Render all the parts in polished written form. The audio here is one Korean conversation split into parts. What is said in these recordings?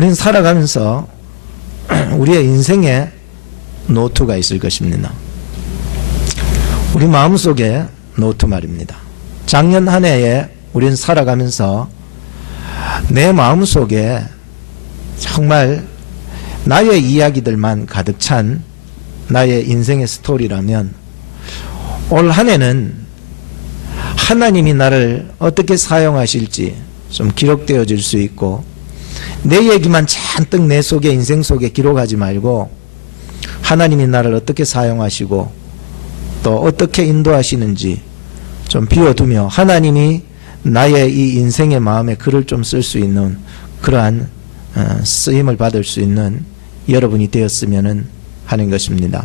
우리는 살아가면서 우리의 인생에 노트가 있을 것입니다. 우리 마음속에 노트 말입니다. 작년 한 해에 우리는 살아가면서 내 마음속에 정말 나의 이야기들만 가득 찬 나의 인생의 스토리라면 올 한 해는 하나님이 나를 어떻게 사용하실지 좀 기록되어질 수 있고, 내 얘기만 잔뜩 내 속에 인생 속에 기록하지 말고 하나님이 나를 어떻게 사용하시고 또 어떻게 인도하시는지 좀 비워두며 하나님이 나의 이 인생의 마음에 글을 좀 쓸 수 있는 그러한 쓰임을 받을 수 있는 여러분이 되었으면 하는 것입니다.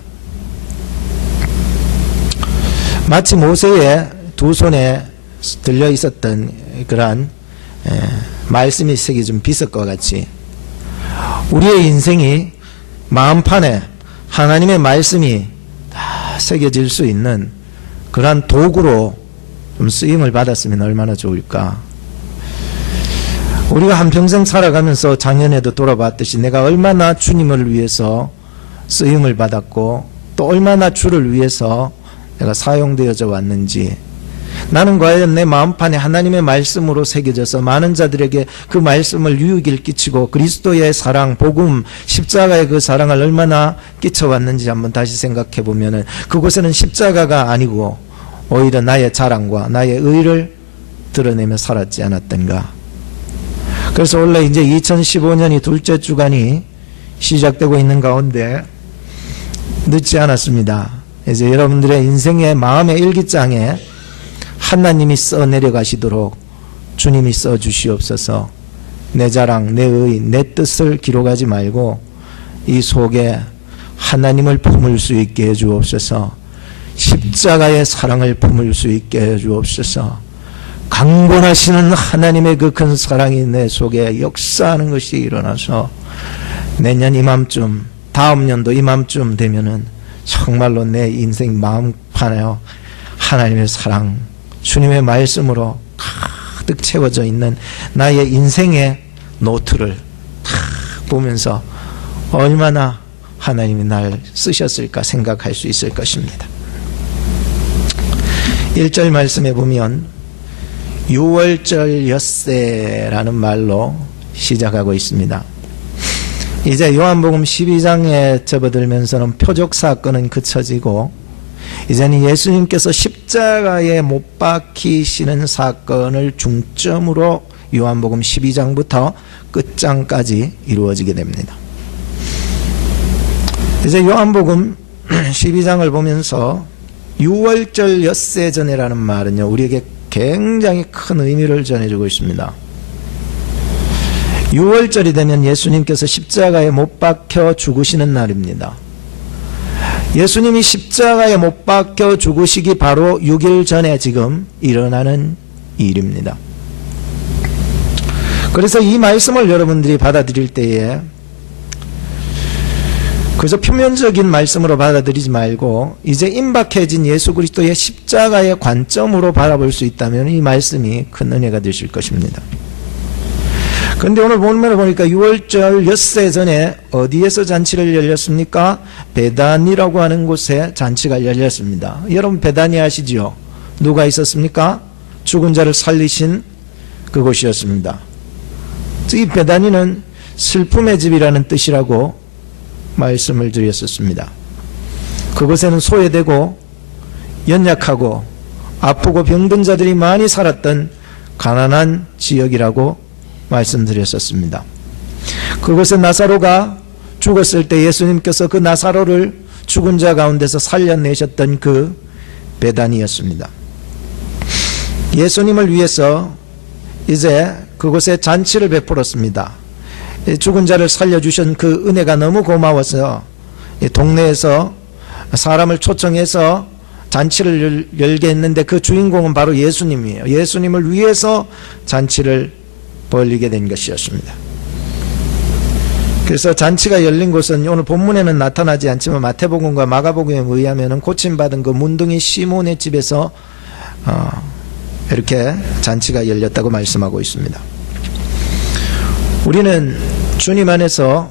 마치 모세의 두 손에 들려 있었던 그러한 말씀이 새겨진 비석과 같이 우리의 인생이 마음판에 하나님의 말씀이 다 새겨질 수 있는 그러한 도구로 좀 쓰임을 받았으면 얼마나 좋을까. 우리가 한평생 살아가면서 작년에도 돌아봤듯이 내가 얼마나 주님을 위해서 쓰임을 받았고 또 얼마나 주를 위해서 내가 사용되어져 왔는지, 나는 과연 내 마음판에 하나님의 말씀으로 새겨져서 많은 자들에게 그 말씀을 유익을 끼치고 그리스도의 사랑, 복음, 십자가의 그 사랑을 얼마나 끼쳐왔는지 한번 다시 생각해 보면은 그곳에는 십자가가 아니고 오히려 나의 자랑과 나의 의를 드러내며 살았지 않았던가. 그래서 원래 이제 2015년이 둘째 주간이 시작되고 있는 가운데 늦지 않았습니다. 이제 여러분들의 인생의 마음의 일기장에 하나님이 써 내려가시도록 주님이 써 주시옵소서. 내 자랑, 내 의, 내 뜻을 기록하지 말고 이 속에 하나님을 품을 수 있게 해 주옵소서. 십자가의 사랑을 품을 수 있게 해 주옵소서. 강권하시는 하나님의 그 큰 사랑이 내 속에 역사하는 것이 일어나서 내년 이맘쯤, 다음 년도 이맘쯤 되면은 정말로 내 인생 마음판에 하나님의 사랑, 주님의 말씀으로 가득 채워져 있는 나의 인생의 노트를 다 보면서 얼마나 하나님이 날 쓰셨을까 생각할 수 있을 것입니다. 1절 말씀에 보면 유월절 엿새라는 말로 시작하고 있습니다. 이제 요한복음 12장에 접어들면서는 표적 사건은 그쳐지고 이제는 예수님께서 십자가에 못 박히시는 사건을 중점으로 요한복음 12장부터 끝장까지 이루어지게 됩니다. 이제 요한복음 12장을 보면서 유월절 엿새 전에라는 말은요, 우리에게 굉장히 큰 의미를 전해주고 있습니다. 유월절이 되면 예수님께서 십자가에 못 박혀 죽으시는 날입니다. 예수님이 십자가에 못 박혀 죽으시기 바로 6일 전에 지금 일어나는 일입니다. 그래서 이 말씀을 여러분들이 받아들일 때에 그저 표면적인 말씀으로 받아들이지 말고 이제 임박해진 예수 그리스도의 십자가의 관점으로 바라볼 수 있다면 이 말씀이 큰 은혜가 되실 것입니다. 그런데 오늘 본문을 보니까 6월절 엿새 전에 어디에서 잔치를 열렸습니까? 베다니라고 하는 곳에 잔치가 열렸습니다. 여러분 베다니 아시지요? 누가 있었습니까? 죽은 자를 살리신 그곳이었습니다. 이 베다니는 슬픔의 집이라는 뜻이라고 말씀을 드렸었습니다. 그곳에는 소외되고 연약하고 아프고 병든 자들이 많이 살았던 가난한 지역이라고 말씀드렸었습니다. 그곳에 나사로가 죽었을 때 예수님께서 그 나사로를 죽은 자 가운데서 살려내셨던 그 베다니였습니다. 예수님을 위해서 이제 그곳에 잔치를 베풀었습니다. 죽은 자를 살려주신 그 은혜가 너무 고마워서 동네에서 사람을 초청해서 잔치를 열게 했는데 그 주인공은 바로 예수님이에요. 예수님을 위해서 잔치를 벌리게 된 것이었습니다. 그래서 잔치가 열린 곳은 오늘 본문에는 나타나지 않지만 마태복음과 마가복음에 의하면 고침받은 그 문둥이 시몬의 집에서 이렇게 잔치가 열렸다고 말씀하고 있습니다. 우리는 주님 안에서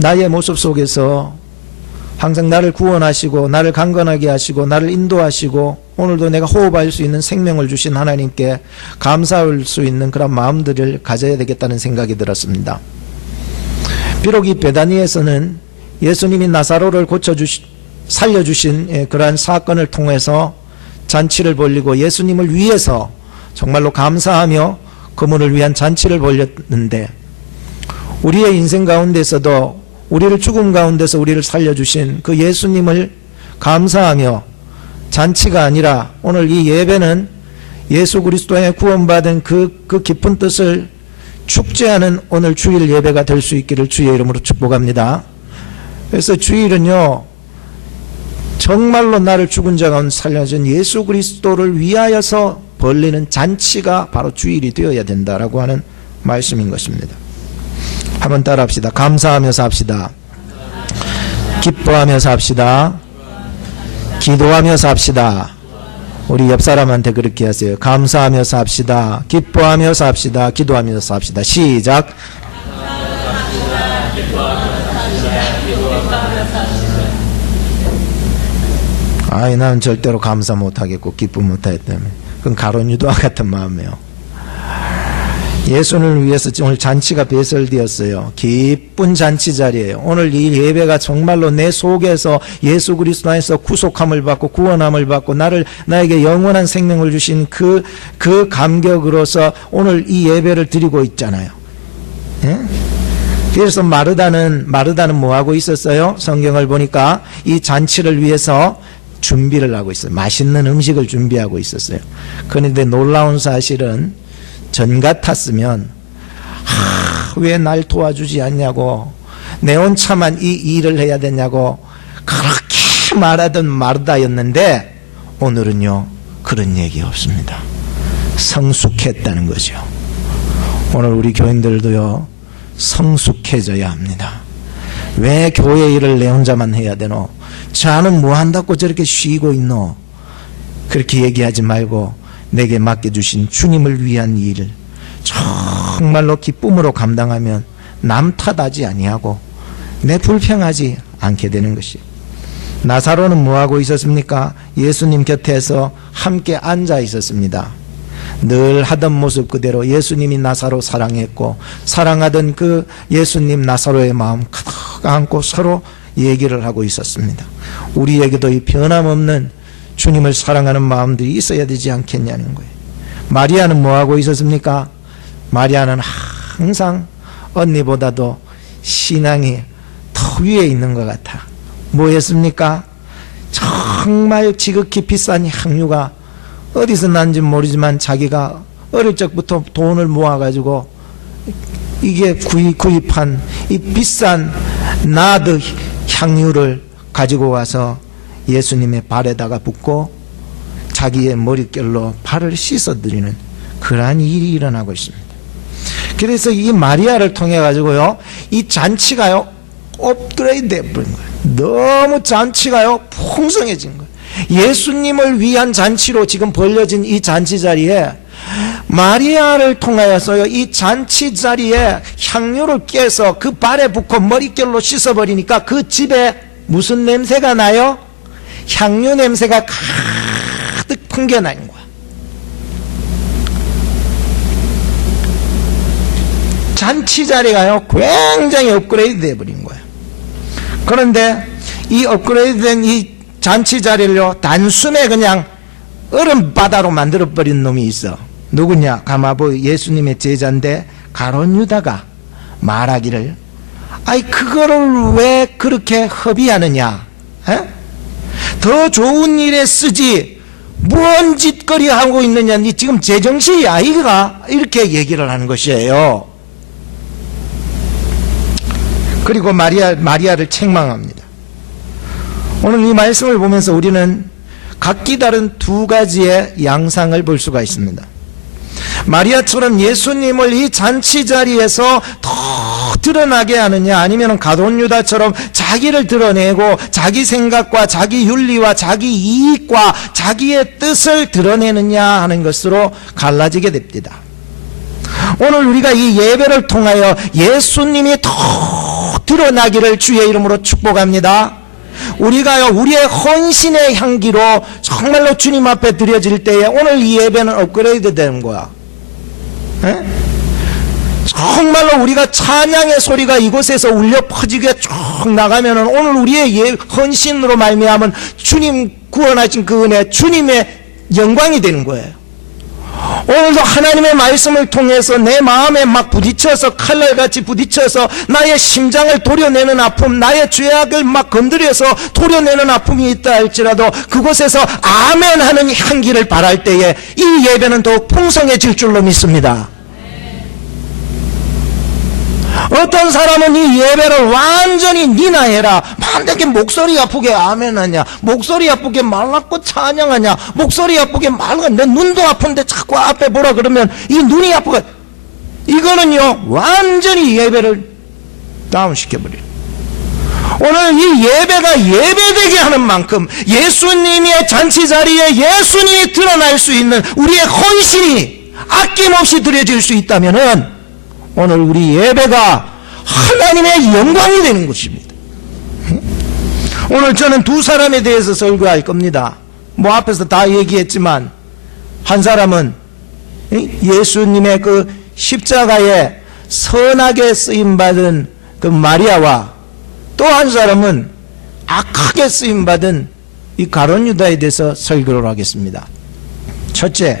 나의 모습 속에서 항상 나를 구원하시고 나를 강건하게 하시고 나를 인도하시고 오늘도 내가 호흡할 수 있는 생명을 주신 하나님께 감사할 수 있는 그런 마음들을 가져야 되겠다는 생각이 들었습니다. 비록 이 베다니에서는 예수님이 나사로를 살려주신 그러한 사건을 통해서 잔치를 벌리고 예수님을 위해서 정말로 감사하며 그분을 위한 잔치를 벌였는데, 우리의 인생 가운데서도 우리를 죽음 가운데서 우리를 살려주신 그 예수님을 감사하며 잔치가 아니라 오늘 이 예배는 예수 그리스도의 구원받은 그 깊은 뜻을 축제하는 오늘 주일 예배가 될 수 있기를 주의 이름으로 축복합니다. 그래서 주일은요, 정말로 나를 죽은 자 가운데 살려준 예수 그리스도를 위하여서 벌리는 잔치가 바로 주일이 되어야 된다라고 하는 말씀인 것입니다. 한번 따라합시다. 감사하면서 합시다. 기뻐하면서 합시다. 기도하면서 합시다. 우리 옆 사람한테 그렇게 하세요. 감사하면서 합시다. 기뻐하면서 합시다. 기도하면서 합시다. 시작. 아이, 나는 절대로 감사 못하겠고 기쁨 못하겠다며. 그건 가룟 유다와 같은 마음이에요. 예수를 위해서 오늘 잔치가 배설되었어요. 기쁜 잔치 자리예요. 오늘 이 예배가 정말로 내 속에서 예수 그리스도 안에서 구속함을 받고 구원함을 받고 나에게 영원한 생명을 주신 그 감격으로서 오늘 이 예배를 드리고 있잖아요. 예? 그래서 마르다는 뭐 하고 있었어요? 성경을 보니까 이 잔치를 위해서 준비를 하고 있어요. 맛있는 음식을 준비하고 있었어요. 그런데 놀라운 사실은 전 같았으면 왜 날 도와주지 않냐고, 내 혼자만 이 일을 해야 되냐고 그렇게 말하던 마르다였는데, 오늘은요 그런 얘기 없습니다. 성숙했다는 거죠. 오늘 우리 교인들도요 성숙해져야 합니다. 왜 교회 일을 내 혼자만 해야 되노? 저는 뭐 한다고 저렇게 쉬고 있노? 그렇게 얘기하지 말고 내게 맡겨주신 주님을 위한 일을 정말로 기쁨으로 감당하면 남 탓하지 아니하고 내 불평하지 않게 되는 것이. 나사로는 뭐하고 있었습니까? 예수님 곁에서 함께 앉아 있었습니다. 늘 하던 모습 그대로 예수님이 나사로 사랑했고 사랑하던 그 예수님 나사로의 마음 가득 안고 서로 얘기를 하고 있었습니다. 우리에게도 이 변함없는 주님을 사랑하는 마음들이 있어야 되지 않겠냐는 거예요. 마리아는 뭐하고 있었습니까? 마리아는 항상 언니보다도 신앙이 더 위에 있는 것 같아. 뭐 했습니까? 정말 지극히 비싼 향유가 어디서 난지 모르지만 자기가 어릴 적부터 돈을 모아가지고 이게 구입한 이 비싼 나드 향유를 가지고 와서 예수님의 발에다가 붓고 자기의 머릿결로 발을 씻어드리는 그러한 일이 일어나고 있습니다. 그래서 이 마리아를 통해 가지고요 이 잔치가요 업그레이드 돼버린 거예요. 너무 잔치가요 풍성해진 거예요. 예수님을 위한 잔치로 지금 벌려진 이 잔치 자리에 마리아를 통하여서요 이 잔치 자리에 향유를 깨서 그 발에 붓고 머릿결로 씻어버리니까 그 집에 무슨 냄새가 나요? 향유 냄새가 가득 풍겨나는 거야. 잔치 자리가요 굉장히 업그레이드 돼버린 거야. 그런데 이 업그레이드된 이 잔치 자리를요 단숨에 그냥 얼음바다로 만들어버린 놈이 있어. 누구냐? 가마보 예수님의 제자인데 가룟 유다가 말하기를, 아이 그거를 왜 그렇게 허비하느냐? 에? 더 좋은 일에 쓰지 뭔 짓거리 하고 있느냐? 니 지금 제정신이 아이가? 이렇게 얘기를 하는 것이에요. 그리고 마리아를 책망합니다. 오늘 이 말씀을 보면서 우리는 각기 다른 두 가지의 양상을 볼 수가 있습니다. 마리아처럼 예수님을 이 잔치 자리에서 더 드러나게 하느냐, 아니면 가룟 유다처럼 자기를 드러내고 자기 생각과 자기 윤리와 자기 이익과 자기의 뜻을 드러내느냐 하는 것으로 갈라지게 됩니다. 오늘 우리가 이 예배를 통하여 예수님이 더 드러나기를 주의 이름으로 축복합니다. 우리가요, 우리의 헌신의 향기로 정말로 주님 앞에 드려질 때에 오늘 이 예배는 업그레이드 되는 거야. 에? 정말로 우리가 찬양의 소리가 이곳에서 울려 퍼지게 쭉 나가면은 오늘 우리의 헌신으로 말미암은 주님 구원하신 그 은혜, 주님의 영광이 되는 거예요. 오늘도 하나님의 말씀을 통해서 내 마음에 막 부딪혀서 칼날같이 부딪혀서 나의 심장을 도려내는 아픔, 나의 죄악을 막 건드려서 도려내는 아픔이 있다 할지라도 그곳에서 아멘 하는 향기를 발할 때에 이 예배는 더욱 풍성해질 줄로 믿습니다. 어떤 사람은 이 예배를 완전히 니나 해라, 만약에 목소리 아프게 아멘하냐, 목소리 아프게 말랐고 찬양하냐, 목소리 아프게 말라, 내 눈도 아픈데 자꾸 앞에 보라 그러면 이 눈이 아프고, 이거는요 완전히 예배를 다운시켜버려요. 오늘 이 예배가 예배되게 하는 만큼 예수님의 잔치 자리에 예수님이 드러날 수 있는 우리의 헌신이 아낌없이 드려질 수 있다면은 오늘 우리 예배가 하나님의 영광이 되는 것입니다. 오늘 저는 두 사람에 대해서 설교할 겁니다. 뭐 앞에서 다 얘기했지만 한 사람은 예수님의 그 십자가에 선하게 쓰임받은 그 마리아와 또 한 사람은 악하게 쓰임받은 이 가룟 유다에 대해서 설교를 하겠습니다. 첫째,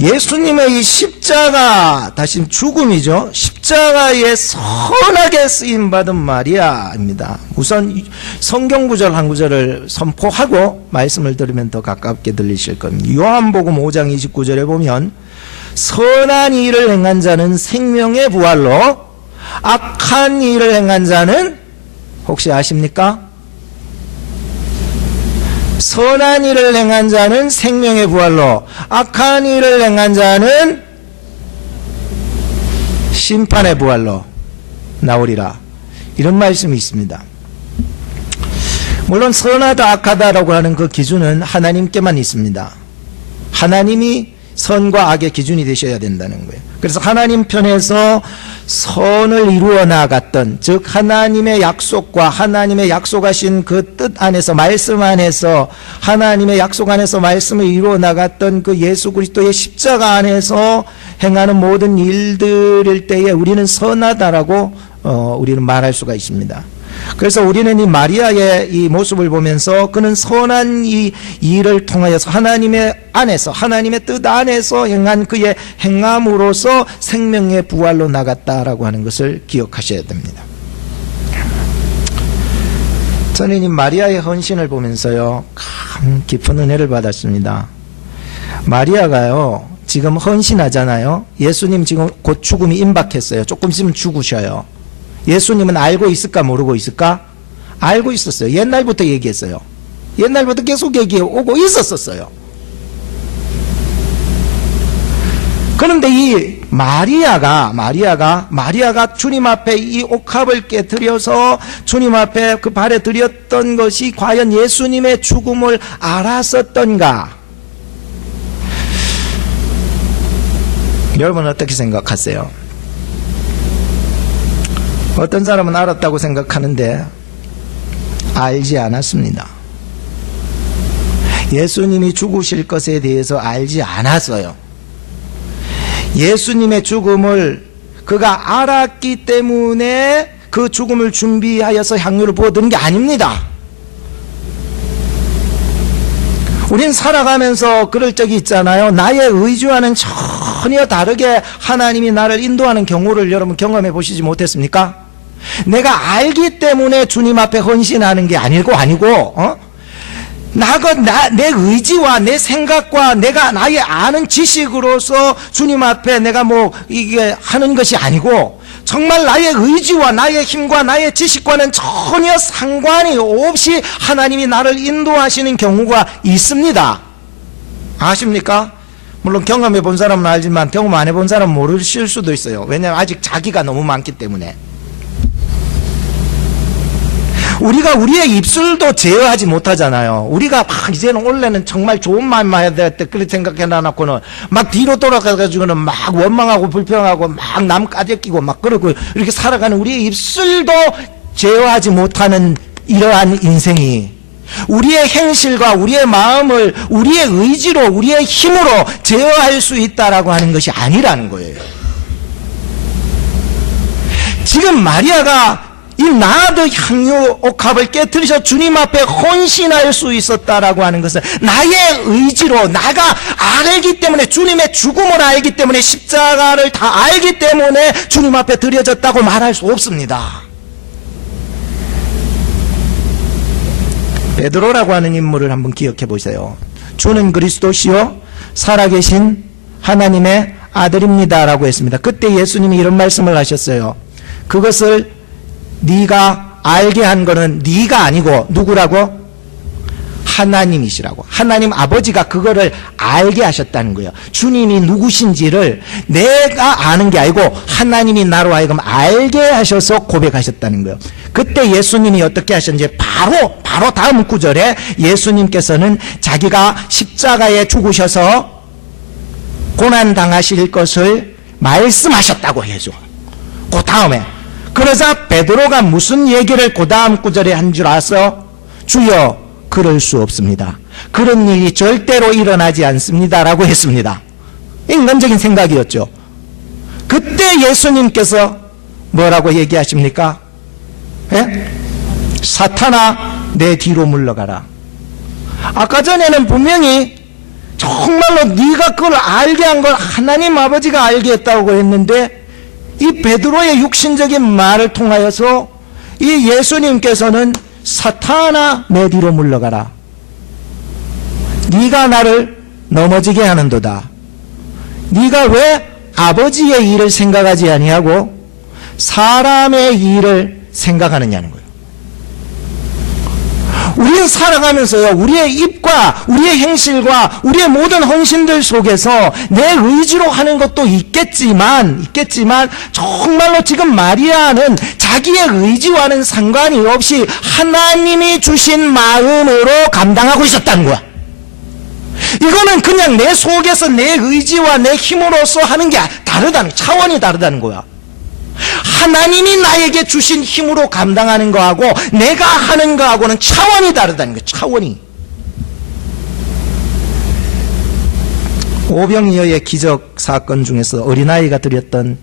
예수님의 이 십자가, 다시 죽음이죠. 십자가에 선하게 쓰임받은 마리아입니다. 우선 성경 구절 한 구절을 선포하고 말씀을 들으면 더 가깝게 들리실 겁니다. 요한복음 5장 29절에 보면 선한 일을 행한 자는 생명의 부활로, 악한 일을 행한 자는 혹시 아십니까? 선한 일을 행한 자는 생명의 부활로, 악한 일을 행한 자는 심판의 부활로 나오리라, 이런 말씀이 있습니다. 물론 선하다 악하다라고 하는 그 기준은 하나님께만 있습니다. 하나님이 선과 악의 기준이 되셔야 된다는 거예요. 그래서 하나님 편에서 선을 이루어 나갔던, 즉 하나님의 약속과 하나님의 약속하신 그 뜻 안에서, 말씀 안에서, 하나님의 약속 안에서 말씀을 이루어 나갔던 그 예수 그리스도의 십자가 안에서 행하는 모든 일들일 때에 우리는 선하다라고 우리는 말할 수가 있습니다. 그래서 우리는 이 마리아의 이 모습을 보면서 그는 선한 이 일을 통하여서 하나님의 안에서, 하나님의 뜻 안에서 행한 그의 행함으로서 생명의 부활로 나갔다라고 하는 것을 기억하셔야 됩니다. 저는 이 마리아의 헌신을 보면서요 참 깊은 은혜를 받았습니다. 마리아가요 지금 헌신하잖아요. 예수님 지금 곧 죽음이 임박했어요. 조금 있으면 죽으셔요. 예수님은 알고 있을까 모르고 있을까? 알고 있었어요. 옛날부터 얘기했어요. 옛날부터 계속 얘기해오고 있었어요. 그런데 이 마리아가 주님 앞에 이 옥합을 깨뜨려서 주님 앞에 그 발에 들였던 것이 과연 예수님의 죽음을 알았었던가? 여러분 어떻게 생각하세요? 어떤 사람은 알았다고 생각하는데 알지 않았습니다. 예수님이 죽으실 것에 대해서 알지 않았어요. 예수님의 죽음을 그가 알았기 때문에 그 죽음을 준비하여서 향유를 부어드린 게 아닙니다. 우린 살아가면서 그럴 적이 있잖아요. 나의 의지와는 전혀 다르게 하나님이 나를 인도하는 경우를 여러분 경험해 보시지 못했습니까? 내가 알기 때문에 주님 앞에 헌신하는 게 아니고 내 의지와 내 생각과 나의 아는 지식으로서 주님 앞에 내가 이게 하는 것이 아니고 정말 나의 의지와 나의 힘과 나의 지식과는 전혀 상관이 없이 하나님이 나를 인도하시는 경우가 있습니다. 아십니까? 물론 경험해 본 사람은 알지만 경험 안 해본 사람은 모르실 수도 있어요. 왜냐하면 아직 자기가 너무 많기 때문에. 우리가 우리의 입술도 제어하지 못하잖아요. 우리가 막 이제는 원래는 정말 좋은 말만 해야 될 때 그렇게 생각해 놔놓고는 막 뒤로 돌아가가지고는 막 원망하고 불평하고 막 남 까대끼고 막 그러고 이렇게 살아가는 우리의 입술도 제어하지 못하는 이러한 인생이 우리의 행실과 우리의 마음을 우리의 의지로 우리의 힘으로 제어할 수 있다라고 하는 것이 아니라는 거예요. 지금 마리아가 이 나드 향유 옥합을 깨뜨리셔 주님 앞에 헌신할 수 있었다라고 하는 것은 나의 의지로 나가 알기 때문에 주님의 죽음을 알기 때문에 십자가를 다 알기 때문에 주님 앞에 드려졌다고 말할 수 없습니다. 베드로라고 하는 인물을 한번 기억해 보세요. 주는 그리스도시요 살아계신 하나님의 아들입니다라고 했습니다. 그때 예수님이 이런 말씀을 하셨어요. 그것을 네가 알게 한 거는 네가 아니고 누구라고? 하나님이시라고. 하나님 아버지가 그거를 알게 하셨다는 거예요. 주님이 누구신지를 내가 아는 게 아니고 하나님이 나로 하여금 알게 하셔서 고백하셨다는 거예요. 그때 예수님이 어떻게 하셨는지 바로 다음 구절에 예수님께서는 자기가 십자가에 죽으셔서 고난당하실 것을 말씀하셨다고 해줘. 그 다음에 그러자 베드로가 무슨 얘기를 그 다음 구절에 한 줄 아서? 주여 그럴 수 없습니다. 그런 일이 절대로 일어나지 않습니다 라고 했습니다. 인간적인 생각이었죠. 그때 예수님께서 뭐라고 얘기하십니까? 예? 사탄아 내 뒤로 물러가라. 아까 전에는 분명히 정말로 네가 그걸 알게 한 걸 하나님 아버지가 알게 했다고 했는데 이 베드로의 육신적인 말을 통하여서 이 예수님께서는 사탄아 내 뒤로 물러가라. 네가 나를 넘어지게 하는도다. 네가 왜 아버지의 일을 생각하지 아니하고 사람의 일을 생각하느냐는 거예요. 우리는 살아가면서요, 우리의 입과 우리의 행실과 우리의 모든 헌신들 속에서 내 의지로 하는 것도 있겠지만 정말로 지금 마리아는 자기의 의지와는 상관이 없이 하나님이 주신 마음으로 감당하고 있었다는 거야. 이거는 그냥 내 속에서 내 의지와 내 힘으로서 하는 게 다르다는, 차원이 다르다는 거야. 하나님이 나에게 주신 힘으로 감당하는 거하고 내가 하는 거하고는 차원이 다르다는 거예요. 차원이. 오병이어의 기적 사건 중에서 어린아이가 드렸던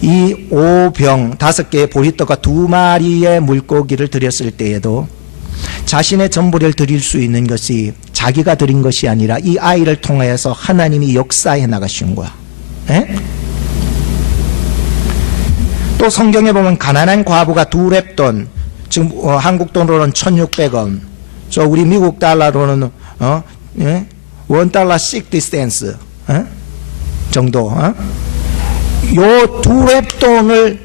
이 오병 5개의 보리떡과 2마리의 물고기를 드렸을 때에도 자신의 전부를 드릴 수 있는 것이 자기가 드린 것이 아니라 이 아이를 통하여서 하나님이 역사해 나가신 거야. 에? 또 성경에 보면 가난한 과부가 2렙돈, 지금 한국 돈으로는 1,600원, 저 우리 미국 달러로는 $1 60센스 정도. 요 2렙돈을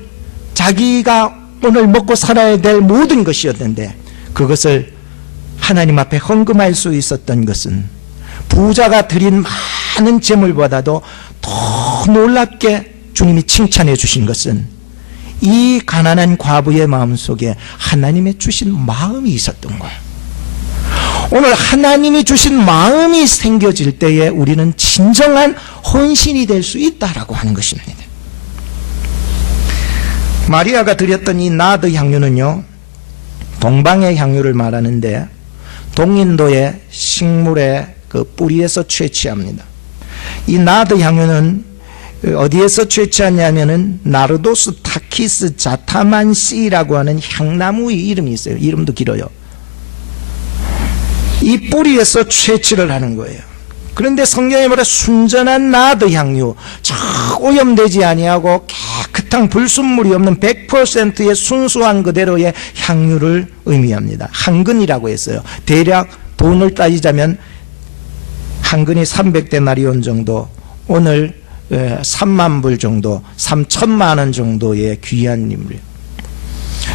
자기가 오늘 먹고 살아야 될 모든 것이었는데 그것을 하나님 앞에 헌금할 수 있었던 것은 부자가 드린 많은 재물보다도 더 놀랍게 주님이 칭찬해 주신 것은 이 가난한 과부의 마음속에 하나님의 주신 마음이 있었던 거예요. 오늘 하나님이 주신 마음이 생겨질 때에 우리는 진정한 헌신이 될 수 있다라고 하는 것입니다. 마리아가 드렸던 이 나드 향유는요, 동방의 향유를 말하는데 동인도의 식물의 그 뿌리에서 채취합니다. 이 나드 향유는 어디에서 채취하냐면은 나르도스 타키스 자타만시라고 하는 향나무의 이름이 있어요. 이름도 길어요. 이 뿌리에서 채취를 하는 거예요. 그런데 성경에 보면 순전한 나드 향유, 오염되지 아니하고 깨끗한 불순물이 없는 100%의 순수한 그대로의 향유를 의미합니다. 한근이라고 했어요. 대략 돈을 따지자면 한근이 300데나리온 정도, 오늘 3만 불 정도, 3천만 원 정도의 귀한 인물.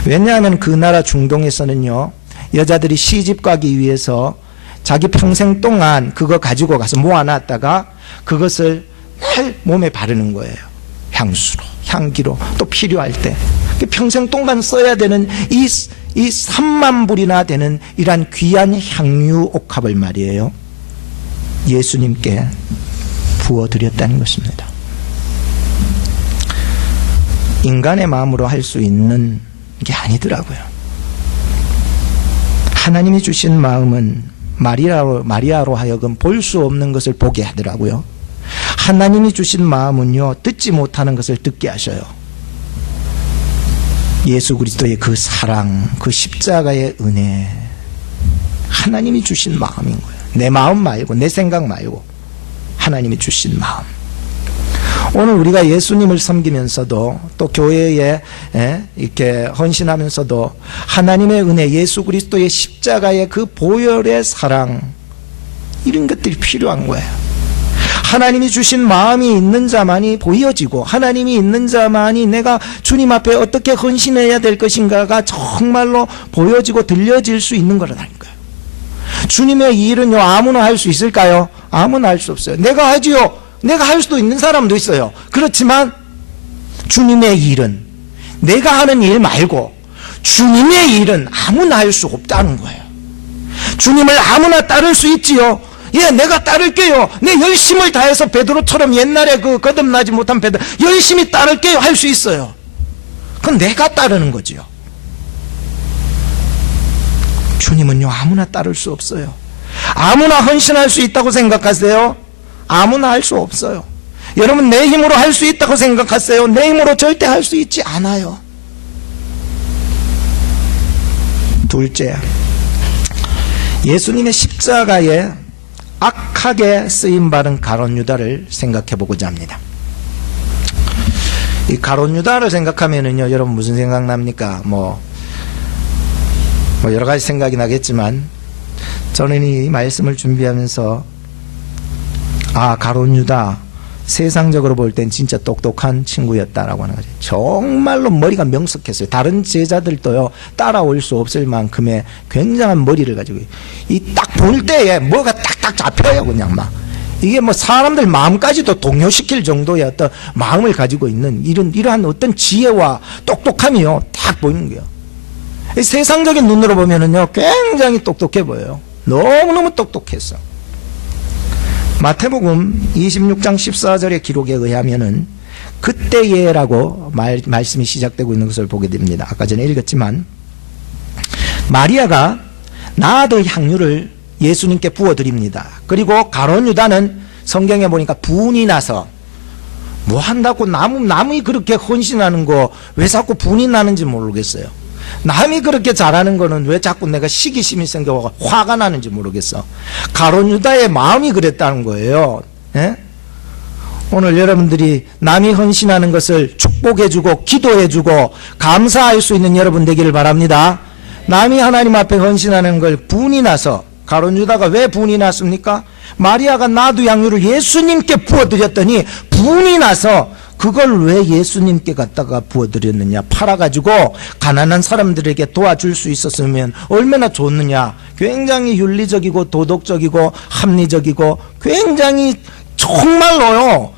왜냐하면 그 나라 중동에서는요, 여자들이 시집 가기 위해서 자기 평생 동안 그거 가지고 가서 모아놨다가 그것을 늘 몸에 바르는 거예요. 향수로, 향기로, 또 필요할 때. 평생 동안 써야 되는 이 이 3만 불이나 되는 이러한 귀한 향유 옥합을 말이에요, 예수님께 부어드렸다는 것입니다. 인간의 마음으로 할 수 있는 게 아니더라고요. 하나님이 주신 마음은 마리아로 하여금 볼 수 없는 것을 보게 하더라고요. 하나님이 주신 마음은요, 듣지 못하는 것을 듣게 하셔요. 예수 그리스도의 그 사랑, 그 십자가의 은혜, 하나님이 주신 마음인 거예요. 내 마음 말고, 내 생각 말고 하나님이 주신 마음. 오늘 우리가 예수님을 섬기면서도 또 교회에 이렇게 헌신하면서도 하나님의 은혜, 예수 그리스도의 십자가의 그 보혈의 사랑, 이런 것들이 필요한 거예요. 하나님이 주신 마음이 있는 자만이 보여지고, 하나님이 있는 자만이 내가 주님 앞에 어떻게 헌신해야 될 것인가가 정말로 보여지고 들려질 수 있는 거라는 거예요. 주님의 일은요, 아무나 할 수 있을까요? 아무나 할 수 없어요. 내가 하지요. 내가 할 수도 있는 사람도 있어요. 그렇지만 주님의 일은, 내가 하는 일 말고 주님의 일은 아무나 할 수 없다는 거예요. 주님을 아무나 따를 수 있지요. 예, 내가 따를게요. 내 열심을 다해서 베드로처럼 옛날에 그 거듭나지 못한 베드로 열심히 따를게요 할 수 있어요. 그건 내가 따르는 거지요. 주님은요, 아무나 따를 수 없어요. 아무나 헌신할 수 있다고 생각하세요? 아무나 할 수 없어요. 여러분, 내 힘으로 할 수 있다고 생각하세요? 내 힘으로 절대 할 수 있지 않아요. 둘째, 예수님의 십자가에 악하게 쓰임받은 가룟 유다를 생각해 보고자 합니다. 이 가룟 유다를 생각하면은요, 여러분 무슨 생각 납니까? 뭐 여러 가지 생각이 나겠지만, 저는 이 말씀을 준비하면서 가룟 유다, 세상적으로 볼 땐 진짜 똑똑한 친구였다라고 하는 거죠. 정말로 머리가 명석했어요. 다른 제자들도요, 따라올 수 없을 만큼의 굉장한 머리를 가지고, 이 딱 볼 때에 뭐가 딱딱 잡혀요. 그냥 막 이게 뭐 사람들 마음까지도 동요시킬 정도의 어떤 마음을 가지고 있는 이러한 어떤 지혜와 똑똑함이요, 딱 보이는 거예요. 세상적인 눈으로 보면은요, 굉장히 똑똑해 보여요. 너무너무 똑똑했어. 마태복음 26장 14절의 기록에 의하면은 그때에라고 말씀이 시작되고 있는 것을 보게 됩니다. 아까 전에 읽었지만, 마리아가 나아들 향유를 예수님께 부어드립니다. 그리고 가룟 유다는 성경에 보니까 분이 나서, 뭐 한다고 남이 그렇게 헌신하는 거 왜 자꾸 분이 나는지 모르겠어요. 남이 그렇게 잘하는 거는 왜 자꾸 내가 시기심이 생겨서 화가 나는지 모르겠어. 가룟 유다의 마음이 그랬다는 거예요. 예? 오늘 여러분들이 남이 헌신하는 것을 축복해주고 기도해주고 감사할 수 있는 여러분 되기를 바랍니다. 남이 하나님 앞에 헌신하는 걸 분이 나서, 가룟 유다가 왜 분이 났습니까? 마리아가 나두 향유를 예수님께 부어드렸더니 분이 나서, 그걸 왜 예수님께 갖다가 부어드렸느냐? 팔아가지고 가난한 사람들에게 도와줄 수 있었으면 얼마나 좋느냐? 굉장히 윤리적이고 도덕적이고 합리적이고 굉장히 정말로요,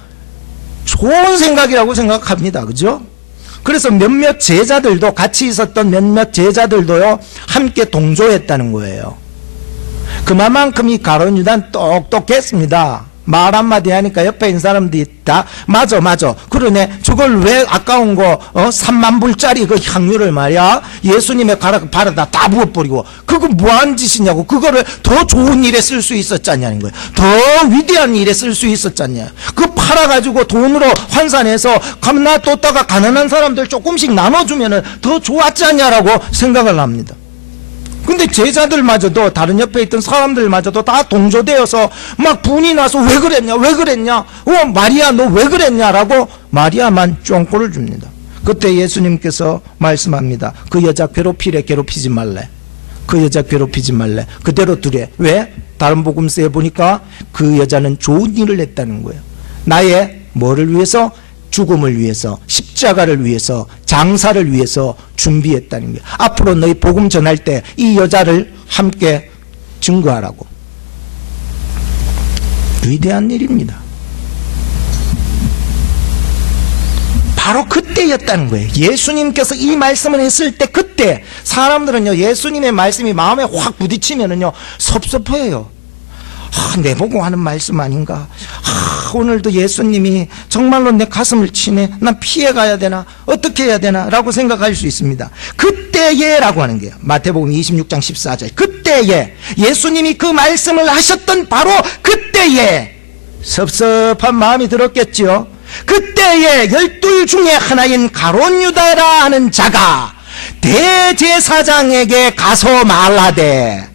좋은 생각이라고 생각합니다. 그죠? 그래서 몇몇 제자들도, 같이 있었던 몇몇 제자들도요, 함께 동조했다는 거예요. 그만큼 이 가룟 유다는 똑똑했습니다. 말 한마디 하니까 옆에 있는 사람들이 다 맞아 그러네, 저걸 왜 아까운 거 3만 불짜리 그 향유를 말이야 예수님의 발에다 다 부어버리고, 그거 뭐한 짓이냐고, 그거를 더 좋은 일에 쓸 수 있었잖냐는 거예요. 더 위대한 일에 쓸 수 있었잖냐. 그거 팔아가지고 돈으로 환산해서 놔뒀다가 가난한 사람들 조금씩 나눠주면은 더 좋았지 않냐라고 생각을 합니다. 근데 제자들마저도, 다른 옆에 있던 사람들마저도 다 동조되어서 막 분이 나서 왜 그랬냐, 마리아 너 왜 그랬냐라고 마리아만 쫑꼬를 줍니다. 그때 예수님께서 말씀합니다. 그 여자 괴롭히지 말래. 그 여자 괴롭히지 말래. 그대로 두래. 왜? 다른 복음서에 보니까 그 여자는 좋은 일을 했다는 거예요. 나의 뭐를 위해서? 죽음을 위해서, 십자가를 위해서, 장사를 위해서 준비했다는 거예요. 앞으로 너희 복음 전할 때 이 여자를 함께 증거하라고. 위대한 일입니다. 바로 그때였다는 거예요. 예수님께서 이 말씀을 했을 때 그때 사람들은요, 예수님의 말씀이 마음에 확 부딪히면은요, 섭섭해요. 내보고 하는 말씀 아닌가? 오늘도 예수님이 정말로 내 가슴을 치네. 난 피해가야 되나? 어떻게 해야 되나? 라고 생각할 수 있습니다. 그때에 라고 하는 거예요. 마태복음 26장 14절. 그때에 예수님이 그 말씀을 하셨던 바로 그때에 섭섭한 마음이 들었겠지요. 그때에 12 중에 하나인 가룟 유다라 하는 자가 대제사장에게 가서 말하되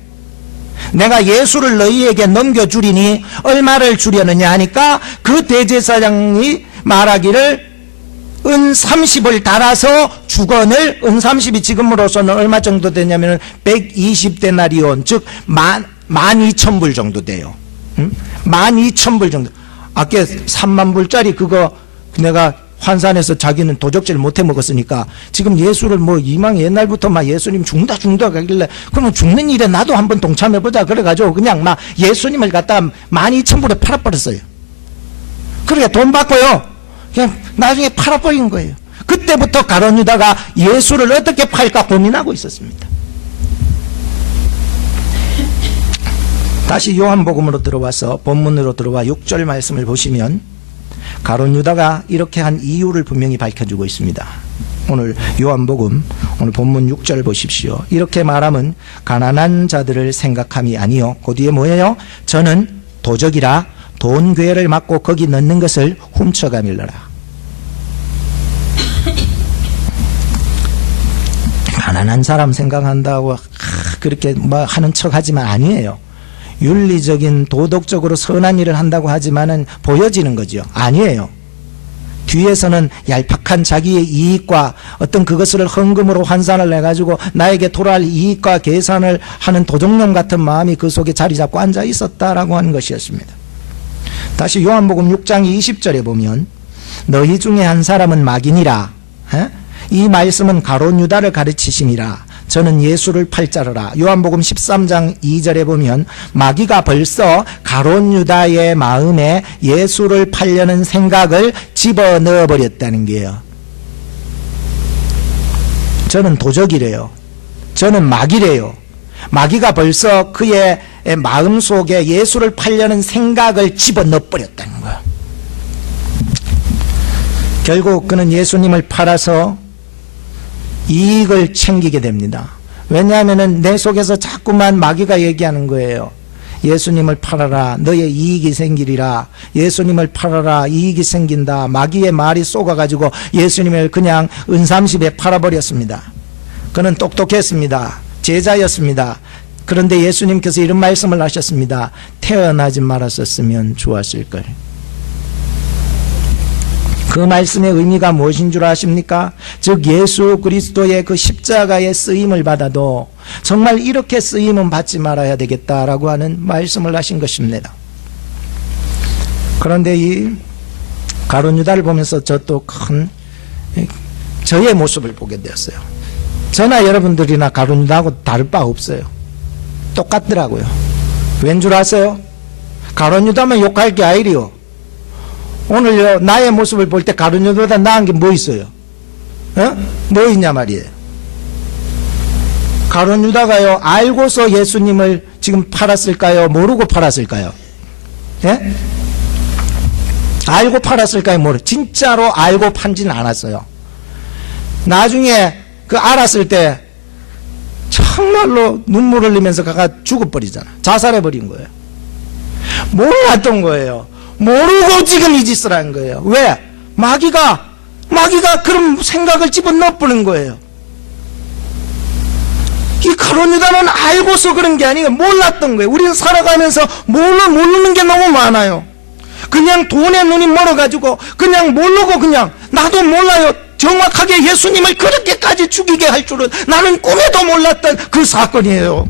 내가 예수를 너희에게 넘겨주리니 얼마를 주려느냐 하니까 그 대제사장이 말하기를 은 30을 달아서 주건을, 은 30이 지금으로서는 얼마 정도 되냐면 120데나리온, 즉 12,000불 정도 돼요. 12,000불 정도. 아까 3만 불짜리 그거 내가 환산해서 자기는 도적질 못해 먹었으니까 지금 예수를 뭐 이망 옛날부터 막 예수님 죽는다 가길래 그러면 죽는 일에 나도 한번 동참해보자 그래가지고 그냥 막 예수님을 갖다 12,000불에 팔아버렸어요. 그러니까 돈 받고요 그냥 나중에 팔아버린 거예요. 그때부터 가룟 유다가 예수를 어떻게 팔까 고민하고 있었습니다. 다시 요한복음으로 들어와서 본문으로 들어와 6절 말씀을 보시면 가룟 유다가 이렇게 한 이유를 분명히 밝혀주고 있습니다. 오늘 요한복음 오늘 본문 6절 보십시오. 이렇게 말함은 가난한 자들을 생각함이 아니요 그 뒤에 뭐예요? 저는 도적이라 돈 괴를 맞고 거기 넣는 것을 훔쳐가밀러라. 가난한 사람 생각한다고 그렇게 뭐 하는 척하지만 아니에요. 윤리적인 도덕적으로 선한 일을 한다고 하지만은 보여지는 거죠. 아니에요. 뒤에서는 얄팍한 자기의 이익과 어떤 그것을 헌금으로 환산을 해가지고 나에게 돌아올 이익과 계산을 하는 도적놈 같은 마음이 그 속에 자리 잡고 앉아 있었다라고 하는 것이었습니다. 다시 요한복음 6장 20절에 보면 너희 중에 한 사람은 마귀니라. 이 말씀은 가룟 유다를 가르치심이라. 저는 예수를 팔자르라. 요한복음 13장 2절에 보면 마귀가 벌써 가룟 유다의 마음에 예수를 팔려는 생각을 집어넣어 버렸다는 게요. 저는 도적이래요. 저는 마귀래요. 마귀가 벌써 그의 마음속에 예수를 팔려는 생각을 집어넣어 버렸다는 거예요. 결국 그는 예수님을 팔아서 이익을 챙기게 됩니다. 왜냐하면 내 속에서 자꾸만 마귀가 얘기하는 거예요. 예수님을 팔아라. 너의 이익이 생기리라. 예수님을 팔아라. 이익이 생긴다. 마귀의 말이 쏘가가지고 예수님을 그냥 은30에 팔아버렸습니다. 그는 똑똑했습니다. 제자였습니다. 그런데 예수님께서 이런 말씀을 하셨습니다. 태어나지 말았었으면 좋았을 걸. 그 말씀의 의미가 무엇인 줄 아십니까? 즉 예수 그리스도의 그 십자가의 쓰임을 받아도 정말 이렇게 쓰임은 받지 말아야 되겠다라고 하는 말씀을 하신 것입니다. 그런데 이 가룟 유다를 보면서 저 또 큰 저의 모습을 보게 되었어요. 저나 여러분들이나 가룟 유다하고 다를 바 없어요. 똑같더라고요. 왠 줄 아세요? 가룟 유다만 욕할 게 아니리요. 오늘요 나의 모습을 볼 때 가룟 유다보다 나은 게 뭐 있어요? 뭐 있냐 말이에요. 가룟 유다가요 알고서 예수님을 지금 팔았을까요? 모르고 팔았을까요? 예? 알고 팔았을까요? 모르. 진짜로 알고 판지는 않았어요. 나중에 그 알았을 때 정말로 눈물 흘리면서 가가 죽어버리잖아. 자살해버린 거예요. 몰랐던 거예요. 모르고 지금 이 짓을 한 거예요. 왜? 마귀가 그런 생각을 집어넣어버린 거예요. 이 가룟 유다는 알고서 그런 게 아니고 몰랐던 거예요. 우리는 살아가면서 모르는 게 너무 많아요. 그냥 돈에 눈이 멀어가지고 그냥 모르고 그냥 나도 몰라요. 정확하게 예수님을 그렇게까지 죽이게 할 줄은 나는 꿈에도 몰랐던 그 사건이에요.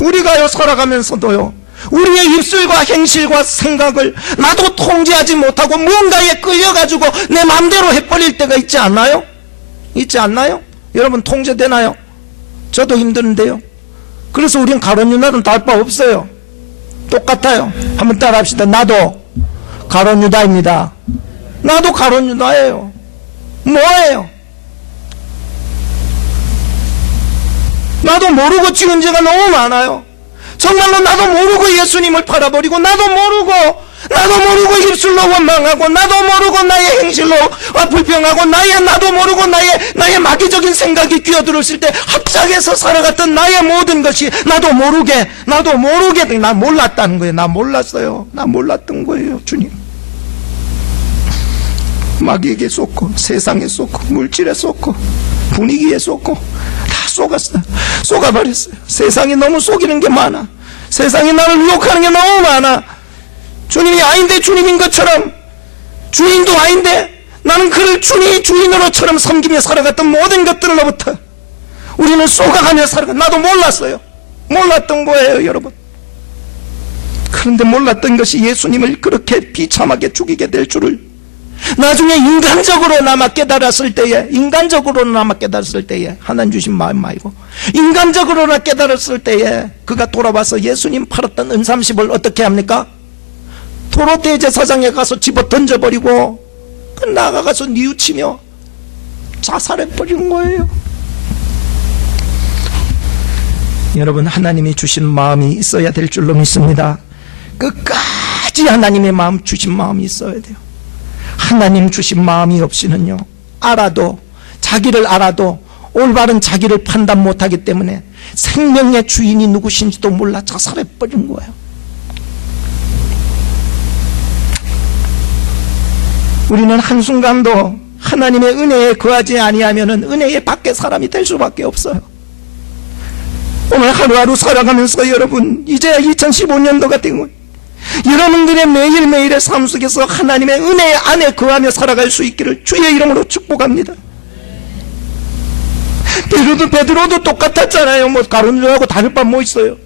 우리가요 살아가면서도요 우리의 입술과 행실과 생각을 나도 통제하지 못하고 무언가에 끌려가지고 내 마음대로 해버릴 때가 있지 않나요? 있지 않나요? 여러분 통제되나요? 저도 힘드는데요. 그래서 우리는 가룟 유다는 다를 바 없어요. 똑같아요. 한번 따라합시다. 나도 가룟 유다입니다. 나도 가론 유다예요. 뭐예요? 나도 모르고 찍은 죄가 너무 많아요. 정말로 나도 모르고 예수님을 팔아버리고, 나도 모르고 입술로 원망하고, 나도 모르고 나의 행실로 불평하고, 나도 모르고 나의 마귀적인 생각이 끼어들었을 때 합작해서 살아갔던 나의 모든 것이 나도 모르게 나 몰랐다는 거예요. 나 몰랐어요. 나 몰랐던 거예요. 주님, 마귀에게 쏟고, 세상에 쏟고, 물질에 쏟고, 분위기에 쏟고, 다 속았어요. 속아버렸어요. 세상이 너무 속이는 게 많아. 세상이 나를 유혹하는 게 너무 많아. 주님이 아닌데 주님인 것처럼, 주인도 아닌데 나는 그를 주인으로처럼 섬기며 살아갔던 모든 것들로부터 우리는 속아가며 살아가. 나도 몰랐어요. 몰랐던 거예요, 여러분. 그런데 몰랐던 것이 예수님을 그렇게 비참하게 죽이게 될 줄을 나중에 인간적으로나마 깨달았을 때에, 하나님 주신 마음 말고 인간적으로나 깨달았을 때에 그가 돌아와서 예수님 팔았던 은삼십을 어떻게 합니까? 도로 대제사장에 가서 집어 던져버리고 나가서 뉘우치며 자살해버린 거예요. 여러분, 하나님이 주신 마음이 있어야 될 줄로 믿습니다. 끝까지 하나님의 마음, 주신 마음이 있어야 돼요. 하나님 주신 마음이 없이는요, 자기를 알아도 올바른 자기를 판단 못하기 때문에 생명의 주인이 누구신지도 몰라 자살해버린 거예요. 우리는 한순간도 하나님의 은혜에 거하지 아니하면 은혜의 밖의 사람이 될 수밖에 없어요. 오늘 하루하루 살아가면서 여러분, 이제야 2015년도가 된 거예요. 여러분들의 매일매일의 삶 속에서 하나님의 은혜 안에 거하며 살아갈 수 있기를 주의 이름으로 축복합니다. 베드로도 똑같았잖아요. 가룟 유다하고 다를 바 뭐 있어요?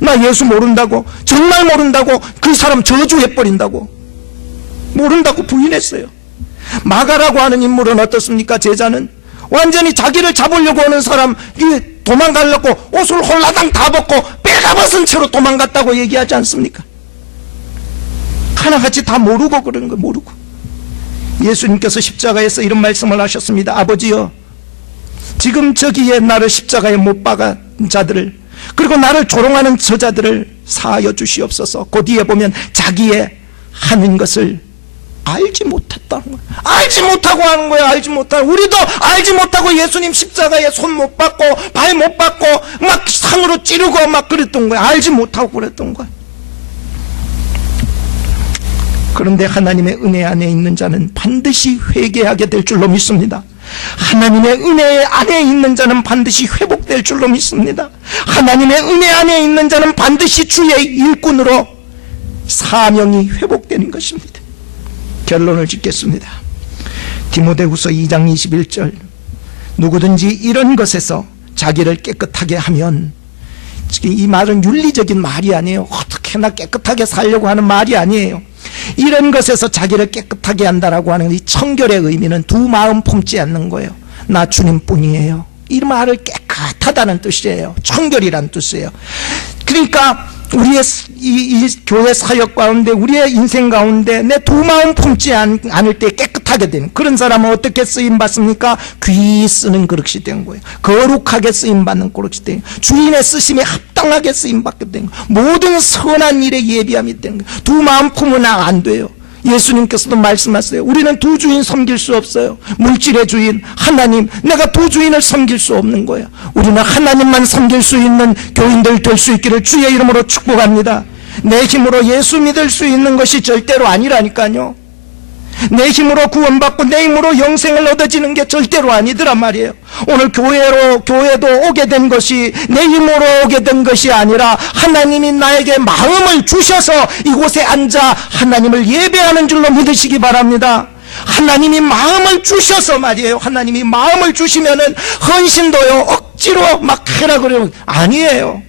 나 예수 모른다고, 정말 모른다고, 그 사람 저주해버린다고, 모른다고 부인했어요. 마가라고 하는 인물은 어떻습니까? 제자는 완전히 자기를 잡으려고 하는 사람, 도망가려고 옷을 홀라당 다 벗고 빼가 벗은 채로 도망갔다고 얘기하지 않습니까? 하나같이 다 모르고 그러는 거예요. 모르고. 예수님께서 십자가에서 이런 말씀을 하셨습니다. 아버지여, 지금 저기에 나를 십자가에 못 박은 자들을, 그리고 나를 조롱하는 저자들을 사하여 주시옵소서. 그 뒤에 보면 자기의 하는 것을 알지 못했다는 거예요. 알지 못하고 하는 거예요. 알지 못하고. 우리도 알지 못하고 예수님 십자가에 손 못 받고 발 못 받고 막 상으로 찌르고 막 그랬던 거예요. 알지 못하고 그랬던 거예요. 그런데 하나님의 은혜 안에 있는 자는 반드시 회개하게 될 줄로 믿습니다. 하나님의 은혜 안에 있는 자는 반드시 회복될 줄로 믿습니다. 하나님의 은혜 안에 있는 자는 반드시 주의 일꾼으로 사명이 회복되는 것입니다. 결론을 짓겠습니다. 디모데후서 2장 21절, 누구든지 이런 것에서 자기를 깨끗하게 하면, 이 말은 윤리적인 말이 아니에요. 어떻게나 깨끗하게 살려고 하는 말이 아니에요. 이런 것에서 자기를 깨끗하게 한다라고 하는 이 청결의 의미는 두 마음 품지 않는 거예요. 나 주님뿐이에요. 이 말을 깨끗하다는 뜻이에요. 청결이란 뜻이에요. 그러니까 우리의 이 교회 사역 가운데, 우리의 인생 가운데 내 두 마음 품지 않을 때 깨끗하게 되는 그런 사람은 어떻게 쓰임받습니까? 귀 쓰는 그릇이 된 거예요. 거룩하게 쓰임받는 그릇이 된 거예요. 주인의 쓰심에 합당하게 쓰임받게 된 거예요. 모든 선한 일에 예비함이 된 거예요. 두 마음 품으면 안 돼요. 예수님께서도 말씀하세요. 우리는 두 주인 섬길 수 없어요. 물질의 주인 하나님, 내가 두 주인을 섬길 수 없는 거예요. 우리는 하나님만 섬길 수 있는 교인들 될 수 있기를 주의 이름으로 축복합니다. 내 힘으로 예수 믿을 수 있는 것이 절대로 아니라니까요. 내 힘으로 구원받고 내 힘으로 영생을 얻어지는 게 절대로 아니더란 말이에요. 오늘 교회도 오게 된 것이 내 힘으로 오게 된 것이 아니라 하나님이 나에게 마음을 주셔서 이곳에 앉아 하나님을 예배하는 줄로 믿으시기 바랍니다. 하나님이 마음을 주셔서 말이에요. 하나님이 마음을 주시면은 헌신도요, 억지로 막 해라 그러면 아니에요.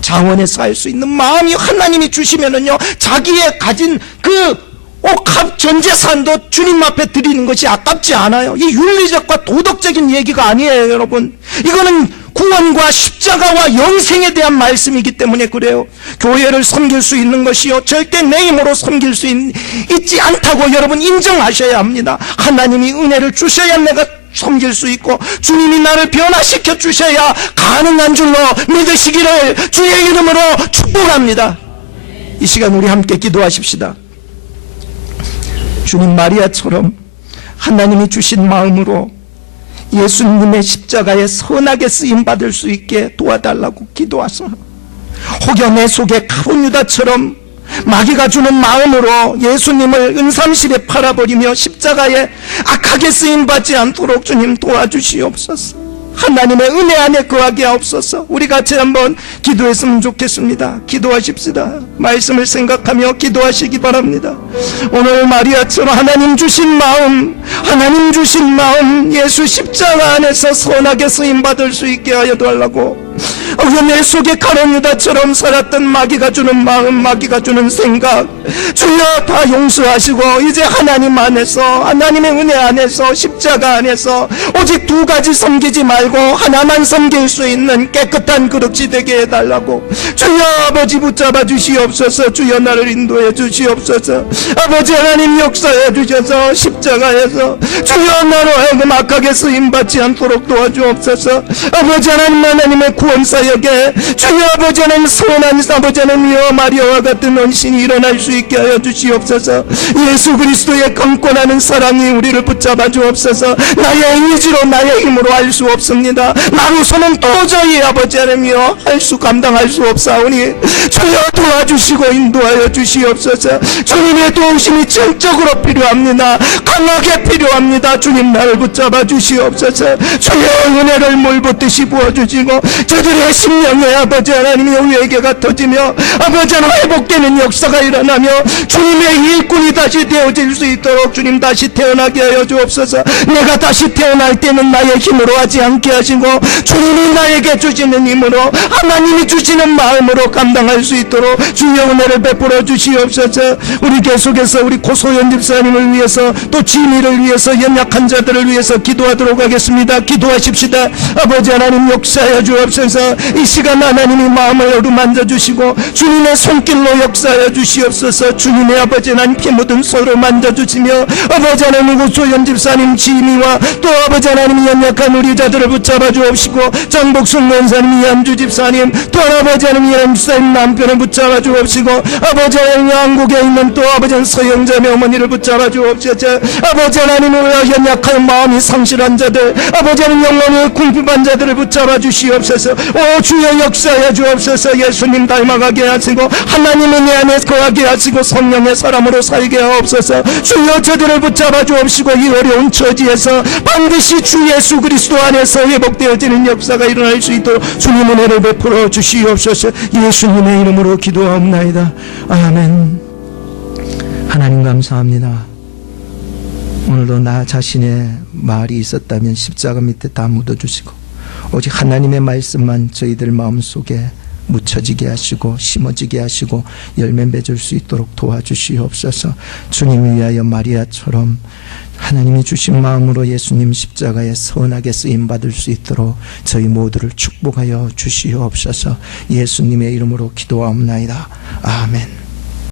장원에서 할 수 있는 마음이 하나님이 주시면은요, 자기의 가진 그 옥합 전재산도 주님 앞에 드리는 것이 아깝지 않아요. 이 윤리적과 도덕적인 얘기가 아니에요, 여러분. 이거는 구원과 십자가와 영생에 대한 말씀이기 때문에 그래요. 교회를 섬길 수 있는 것이요, 절대 내 힘으로 섬길 수 있지 않다고 여러분 인정하셔야 합니다. 하나님이 은혜를 주셔야 내가 섬길 수 있고, 주님이 나를 변화시켜 주셔야 가능한 줄로 믿으시기를 주의 이름으로 축복합니다. 이 시간 우리 함께 기도하십시다. 주님, 마리아처럼 하나님이 주신 마음으로 예수님의 십자가에 선하게 쓰임받을 수 있게 도와달라고 기도하소. 혹여 내 속에 가룟 유다처럼 마귀가 주는 마음으로 예수님을 은삼실에 팔아버리며 십자가에 악하게 쓰임받지 않도록 주님 도와주시옵소서. 하나님의 은혜 안에 거하게 하옵소서. 우리 같이 한번 기도했으면 좋겠습니다. 기도하십시다. 말씀을 생각하며 기도하시기 바랍니다. 오늘 마리아처럼 하나님 주신 마음 예수 십자가 안에서 선하게 쓰임받을 수 있게 하여 달라고. 내 속에 가룟 유다처럼 살았던 마귀가 주는 마음, 마귀가 주는 생각, 주여 다 용서하시고 이제 하나님 안에서, 하나님의 은혜 안에서, 십자가 안에서 오직 두 가지 섬기지 말고 하나만 섬길 수 있는 깨끗한 그릇이 되게 해달라고. 주여 아버지 붙잡아 주시옵소서. 주여 나를 인도해 주시옵소서. 아버지 하나님 역사해 주셔서 십자가에서 주여 나로 하여금 악하게 쓰임받지 않도록 도와주옵소서. 아버지 하나님의 구원 사역에 주여 아버지 하나님 선한 아버지 하나님 마리아와 같은 헌신이 일어날 수 있게 하여 주시옵소서. 예수 그리스도의 강권하는 사랑이 우리를 붙잡아 주옵소서. 나의 의지로 나의 힘으로 할 수 없습니다. 나로서는 도저히 아버지 하나님이여 감당할 수 없사오니 주여 도와주시고 인도하여 주시옵소서. 주님의 도우심이 전적으로 필요합니다. 강하게 필요합니다. 주님 나를 붙잡아 주시옵소서. 주여 은혜를 물붓듯이 부어주시고 저들의 심령에 아버지 하나님의 회개가 터지며 아버지 하나님 회복되는 역사가 일어나며 주님의 일꾼이 다시 되어질 수 있도록 주님 다시 태어나게 하여 주옵소서. 내가 다시 태어날 때는 나의 힘으로 하지 않게 하시고 주님이 나에게 주시는 힘으로, 하나님이 주시는 마음으로 감당할 수 있도록 주의 은혜를 베풀어 주시옵소서. 우리 계속해서 우리 고소연 집사님을 위해서 또 지미를 위해서 연약한 자들을 위해서 기도하도록 하겠습니다. 기도하십시다. 아버지 하나님 역사하여 주옵소서. 이 시간 하나님이 마음을 어루만져 주시고 주님의 손길로 역사하여 주시옵소서. 주님의 아버지 하나님 피 묻은 손으로 만져주시며 아버지 하나님 고소연 집사님 지미와 또 아버지 하나님 연약한 우리 자들을 붙잡아 주옵시고 장복순 권사님 이한주 집사님 또 아버지 하나님 이한 집사님 남편을 붙잡아 주옵시고 아버지 하나님 한국에 있는 또 아버지 하나님 서영자매 어머니를 붙잡아 주옵소서. 아버지 하나님 연약한 마음이 상실한 자들, 아버지 하나님 영혼이 궁핍한 자들을 붙잡아 주시옵소서. 오 주여 역사해 주옵소서. 예수님 닮아가게 하시고 하나님의 내 안에 거하게 하시고 성령의 사람으로 살게 하옵소서. 주여 저들을 붙잡아 주옵시고 이 어려운 처지에서 반드시 주 예수 그리스도 안에서 회복되어지는 역사가 일어날 수 있도록 주님 은혜를 베풀어 주시옵소서. 예수님의 이름으로 기도하옵나이다. 아멘. 하나님 감사합니다. 오늘도 나 자신의 말이 있었다면 십자가 밑에 다 묻어주시고 오직 하나님의 말씀만 저희들 마음속에 묻혀지게 하시고 심어지게 하시고 열매 맺을 수 있도록 도와주시옵소서. 주님을 위하여 마리아처럼 하나님이 주신 마음으로 예수님 십자가에 선하게 쓰임받을 수 있도록 저희 모두를 축복하여 주시옵소서. 예수님의 이름으로 기도하옵나이다. 아멘.